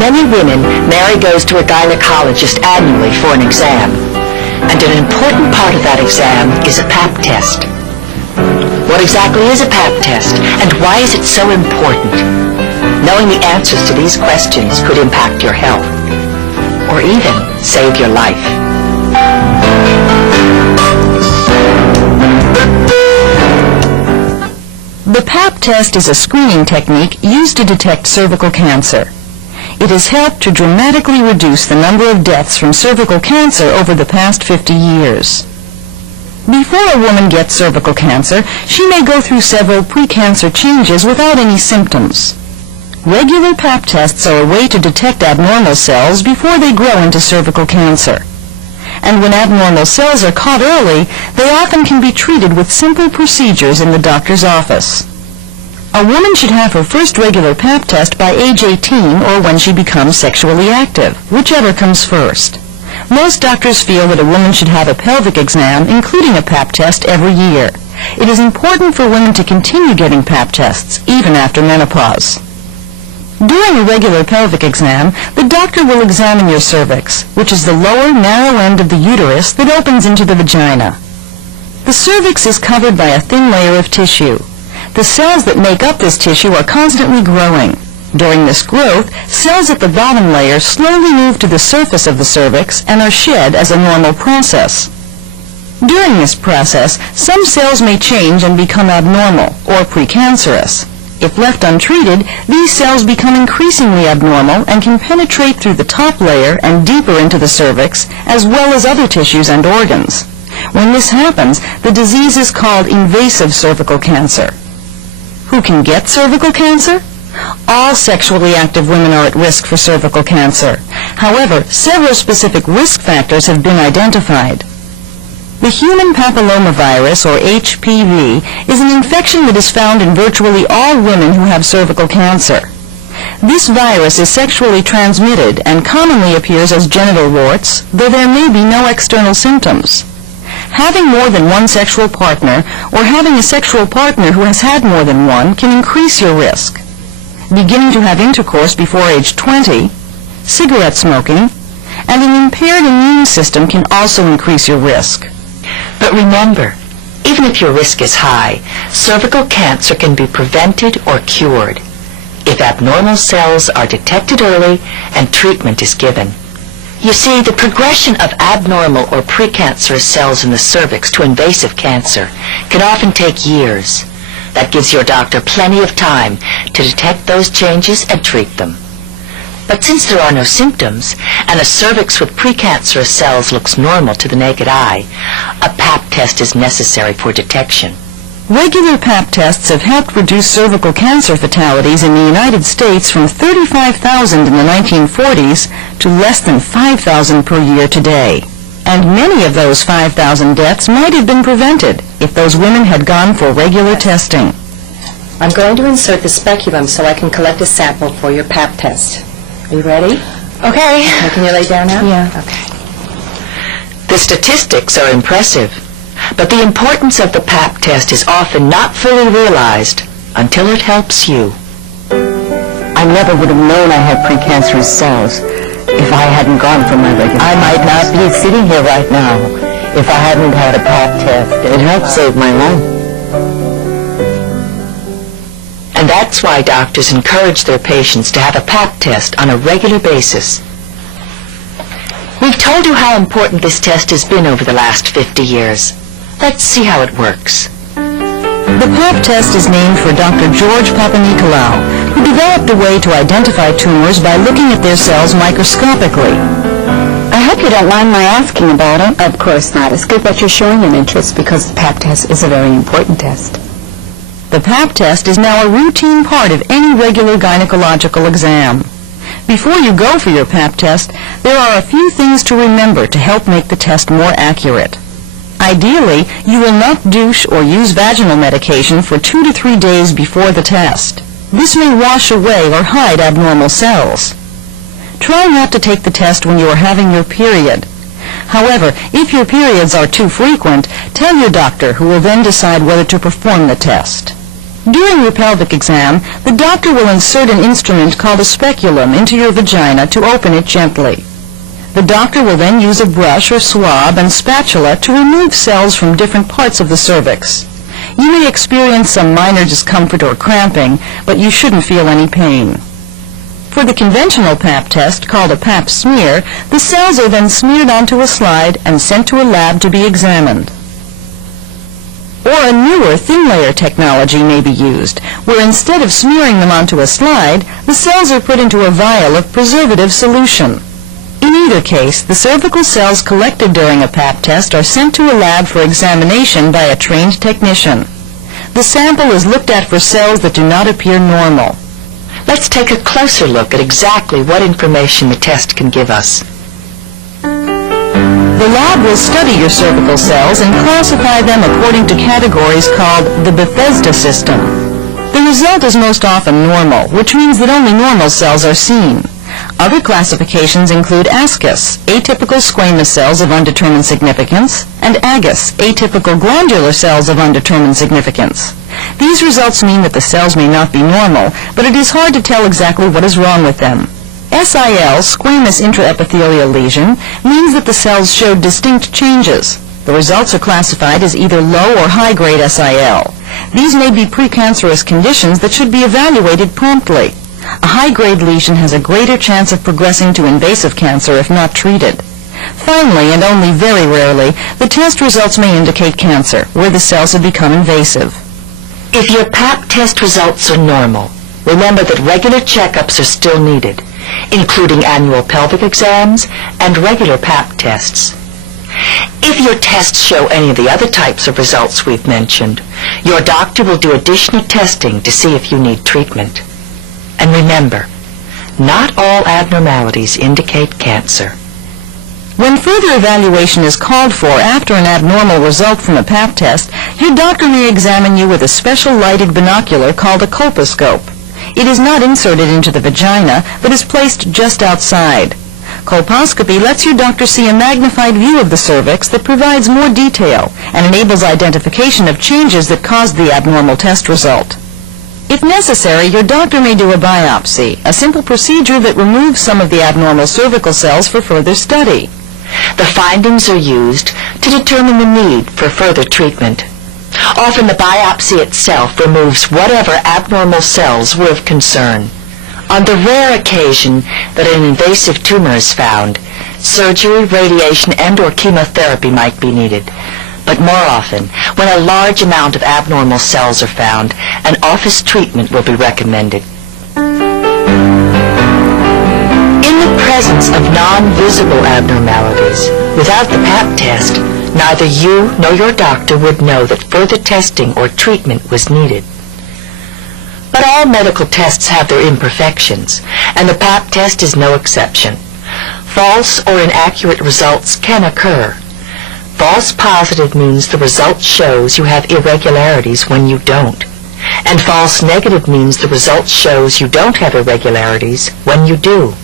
many women, Mary goes to a gynecologist annually for an exam. And an important part of that exam is a Pap test. What exactly is a Pap test, and why is it so important? Knowing the answers to these questions could impact your health, or even save your life. The Pap test is a screening technique used to detect cervical cancer. It has helped to dramatically reduce the number of deaths from cervical cancer over the past 50 years. Before a woman gets cervical cancer, she may go through several pre-cancer changes without any symptoms. Regular Pap tests are a way to detect abnormal cells before they grow into cervical cancer. And when abnormal cells are caught early, they often can be treated with simple procedures in the doctor's office. A woman should have her first regular Pap test by age 18 or when she becomes sexually active, whichever comes first. Most doctors feel that a woman should have a pelvic exam, including a Pap test, every year. It is important for women to continue getting Pap tests, even after menopause. During a regular pelvic exam, the doctor will examine your cervix, which is the lower, narrow end of the uterus that opens into the vagina. The cervix is covered by a thin layer of tissue. The cells that make up this tissue are constantly growing. During this growth, cells at the bottom layer slowly move to the surface of the cervix and are shed as a normal process. During this process, some cells may change and become abnormal or precancerous. If left untreated, these cells become increasingly abnormal and can penetrate through the top layer and deeper into the cervix, as well as other tissues and organs. When this happens, the disease is called invasive cervical cancer. Who can get cervical cancer? All sexually active women are at risk for cervical cancer. However, several specific risk factors have been identified. The human papillomavirus, or HPV, is an infection that is found in virtually all women who have cervical cancer. This virus is sexually transmitted and commonly appears as genital warts, though there may be no external symptoms. Having more than one sexual partner, or having a sexual partner who has had more than one, can increase your risk. Beginning to have intercourse before age 20, cigarette smoking, and an impaired immune system can also increase your risk. But remember, even if your risk is high, cervical cancer can be prevented or cured if abnormal cells are detected early and treatment is given. You see, the progression of abnormal or precancerous cells in the cervix to invasive cancer can often take years. That gives your doctor plenty of time to detect those changes and treat them. But since there are no symptoms, and a cervix with precancerous cells looks normal to the naked eye, a Pap test is necessary for detection. Regular Pap tests have helped reduce cervical cancer fatalities in the United States from 35,000 in the 1940s to less than 5,000 per year today. And many of those 5,000 deaths might have been prevented if those women had gone for regular testing. I'm going to insert the speculum so I can collect a sample for your Pap test. Are you ready? Okay. Can you lay down now? Yeah. Okay. The statistics are impressive, but the importance of the Pap test is often not fully realized until it helps you. I never would have known I had precancerous cells if I hadn't gone for my regular I might not be sitting here right now if I hadn't had a Pap test. It helped save my life. And that's why doctors encourage their patients to have a Pap test on a regular basis. We've told you how important this test has been over the last 50 years. Let's see how it works. The Pap test is named for Dr. George Papanikolaou, who developed a way to identify tumors by looking at their cells microscopically. I hope you don't mind my asking about it. Of course not. It's good that you're showing an interest because the Pap test is a very important test. The Pap test is now a routine part of any regular gynecological exam. Before you go for your Pap test, there are a few things to remember to help make the test more accurate. Ideally, you will not douche or use vaginal medication for 2 to 3 days before the test. This may wash away or hide abnormal cells. Try not to take the test when you are having your period. However, if your periods are too frequent, tell your doctor, who will then decide whether to perform the test. During your pelvic exam, the doctor will insert an instrument called a speculum into your vagina to open it gently. The doctor will then use a brush or swab and spatula to remove cells from different parts of the cervix. You may experience some minor discomfort or cramping, but you shouldn't feel any pain. For the conventional Pap test, called a Pap smear, the cells are then smeared onto a slide and sent to a lab to be examined. Or a newer thin layer technology may be used, where instead of smearing them onto a slide, the cells are put into a vial of preservative solution. In either case, the cervical cells collected during a Pap test are sent to a lab for examination by a trained technician. The sample is looked at for cells that do not appear normal. Let's take a closer look at exactly what information the test can give us. The lab will study your cervical cells and classify them according to categories called the Bethesda system. The result is most often normal, which means that only normal cells are seen. Other classifications include ASCUS, atypical squamous cells of undetermined significance, and AGUS, atypical glandular cells of undetermined significance. These results mean that the cells may not be normal, but it is hard to tell exactly what is wrong with them. SIL, squamous intraepithelial lesion, means that the cells showed distinct changes. The results are classified as either low or high-grade SIL. These may be precancerous conditions that should be evaluated promptly. A high-grade lesion has a greater chance of progressing to invasive cancer if not treated. Finally, and only very rarely, the test results may indicate cancer, where the cells have become invasive. If your Pap test results are normal, remember that regular checkups are still needed, including annual pelvic exams and regular Pap tests. If your tests show any of the other types of results we've mentioned, your doctor will do additional testing to see if you need treatment. And remember, not all abnormalities indicate cancer. When further evaluation is called for after an abnormal result from a Pap test, your doctor may examine you with a special lighted binocular called a colposcope. It is not inserted into the vagina, but is placed just outside. Colposcopy lets your doctor see a magnified view of the cervix that provides more detail and enables identification of changes that caused the abnormal test result. If necessary, your doctor may do a biopsy, a simple procedure that removes some of the abnormal cervical cells for further study. The findings are used to determine the need for further treatment. Often the biopsy itself removes whatever abnormal cells were of concern. On the rare occasion that an invasive tumor is found, surgery, radiation, and/or chemotherapy might be needed. But more often, when a large amount of abnormal cells are found, an office treatment will be recommended. In the presence of non-visible abnormalities, without the Pap test, neither you nor your doctor would know that further testing or treatment was needed. But all medical tests have their imperfections, and the Pap test is no exception. False or inaccurate results can occur. False positive means the result shows you have irregularities when you don't. And false negative means the result shows you don't have irregularities when you do.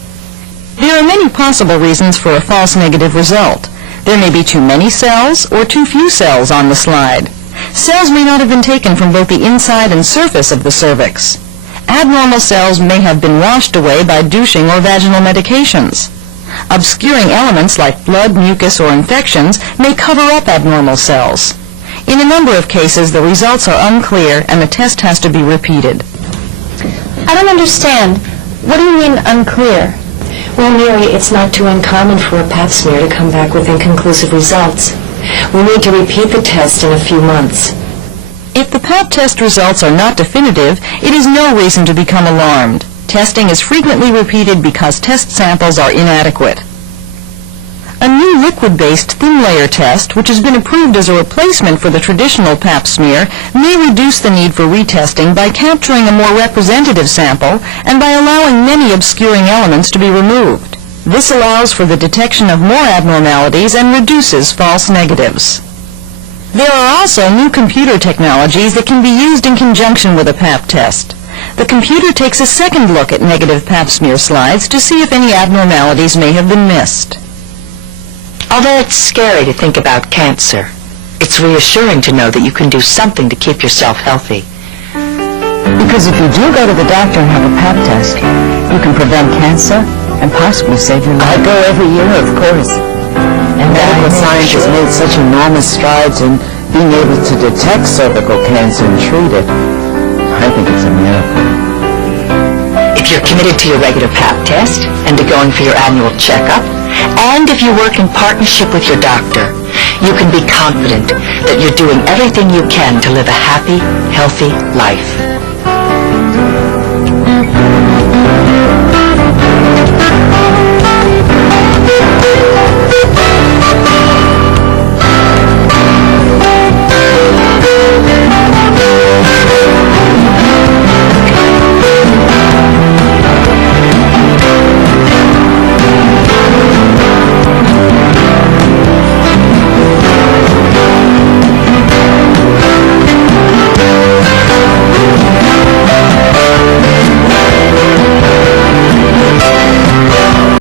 There are many possible reasons for a false negative result. There may be too many cells or too few cells on the slide. Cells may not have been taken from both the inside and surface of the cervix. Abnormal cells may have been washed away by douching or vaginal medications. Obscuring elements like blood, mucus, or infections may cover up abnormal cells. In a number of cases, the results are unclear and the test has to be repeated. I don't understand. What do you mean unclear? Well, Mary, it's not too uncommon for a Pap smear to come back with inconclusive results. We need to repeat the test in a few months. If the Pap test results are not definitive, it is no reason to become alarmed. Testing is frequently repeated because test samples are inadequate. A new liquid-based thin layer test, which has been approved as a replacement for the traditional Pap smear, may reduce the need for retesting by capturing a more representative sample and by allowing many obscuring elements to be removed. This allows for the detection of more abnormalities and reduces false negatives. There are also new computer technologies that can be used in conjunction with a Pap test. The computer takes a second look at negative Pap smear slides to see if any abnormalities may have been missed. Although it's scary to think about cancer, it's reassuring to know that you can do something to keep yourself healthy. Because if you do go to the doctor and have a Pap test, you can prevent cancer and possibly save your life. I go every year, of course. And medical science has made such enormous strides in being able to detect cervical cancer and treat it. I think it's a miracle. If you're committed to your regular Pap test and to going for your annual checkup, and if you work in partnership with your doctor, you can be confident that you're doing everything you can to live a happy, healthy life.